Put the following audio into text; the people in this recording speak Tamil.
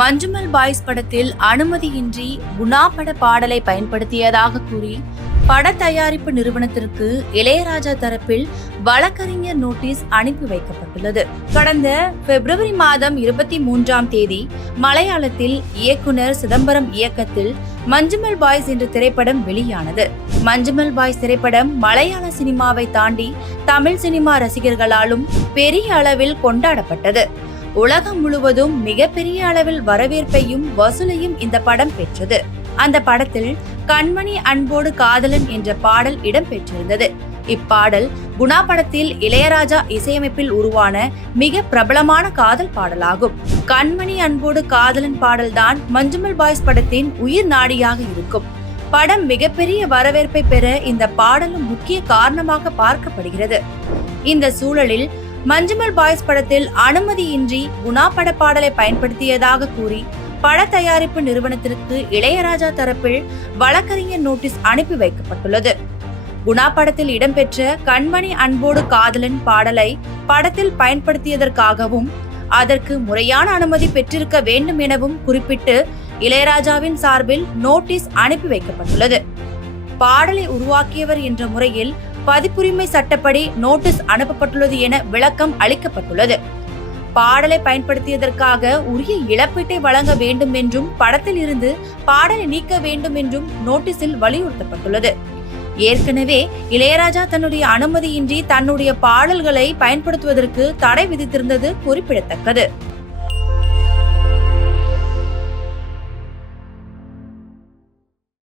மஞ்சுமல் பாய்ஸ் படத்தில் அனுமதியின்றி குணா பட பாடலை பயன்படுத்தியதாக கூறி பட தயாரிப்பு நிறுவனத்திற்கு இளையராஜா தரப்பில் வழக்கறிஞர் நோட்டீஸ் அனுப்பி வைக்கப்பட்டுள்ளது. கடந்த பிப்ரவரி மாதம் 23ஆம் தேதி மலையாளத்தில் இயக்குனர் சிதம்பரம் இயக்கத்தில் மஞ்சுமல் பாய்ஸ் என்ற திரைப்படம் வெளியானது. மஞ்சுமல் பாய்ஸ் திரைப்படம் மலையாள சினிமாவை தாண்டி தமிழ் சினிமா ரசிகர்களாலும் பெரிய அளவில் கொண்டாடப்பட்டது. உலகம் முழுவதும் மிகப்பெரிய அளவில் வரவேற்பையும் வசூலையும் இந்த படம் பெற்றது. அந்த படத்தில் கண்மணி அன்போடு காதலன் என்ற பாடல் இடம்பெற்றிருந்தது. இப்பாடல் குணா படத்தில் இளையராஜா இசையமைப்பில் உருவான மிக பிரபலமான காதல் பாடலாகும். கண்மணி அன்போடு காதலன் பாடல்தான் மஞ்சுமல் பாய்ஸ் படத்தின் உயிர் நாடியாக இருக்கும். படம் மிகப்பெரிய வரவேற்பை பெற இந்த பாடலும் முக்கிய காரணமாக பார்க்கப்படுகிறது. இந்த சூழலில் மஞ்சுமல் பாய்ஸ் படத்தில் அனுமதியின்றி குணா பட பாடலை பயன்படுத்தியதாக கூறி பட தயாரிப்பு நிறுவனத்திற்கு இளையராஜா தரப்பில் வழக்கறிஞர் நோட்டீஸ் அனுப்பி வைக்கப்பட்டுள்ளது. குணா படத்தில் இடம்பெற்ற கண்மணி அன்போடு காதலன் பாடலை படத்தில் பயன்படுத்தியதற்காகவும் அதற்கு முறையான அனுமதி பெற்றிருக்க வேண்டும் எனவும் குறிப்பிட்டு இளையராஜாவின் சார்பில் நோட்டீஸ் அனுப்பி வைக்கப்பட்டுள்ளது. பாடலை உருவாக்கியவர் என்ற முறையில் பதிப்புரிமை சட்டப்படி நோட்டீஸ் அனுப்பப்பட்டுள்ளது என விளக்கம் அளிக்கப்பட்டுள்ளது. பாடலை பயன்படுத்தியதற்காக உரிய இழப்பீட்டை வழங்க வேண்டும் என்றும் படத்தில் இருந்து பாடலை நீக்க வேண்டும் என்றும் நோட்டீஸில் வலியுறுத்தப்பட்டுள்ளது. ஏற்கனவே இளையராஜா தன்னுடைய அனுமதியின்றி தன்னுடைய பாடல்களை பயன்படுத்துவதற்கு தடை விதித்திருந்தது குறிப்பிடத்தக்கது.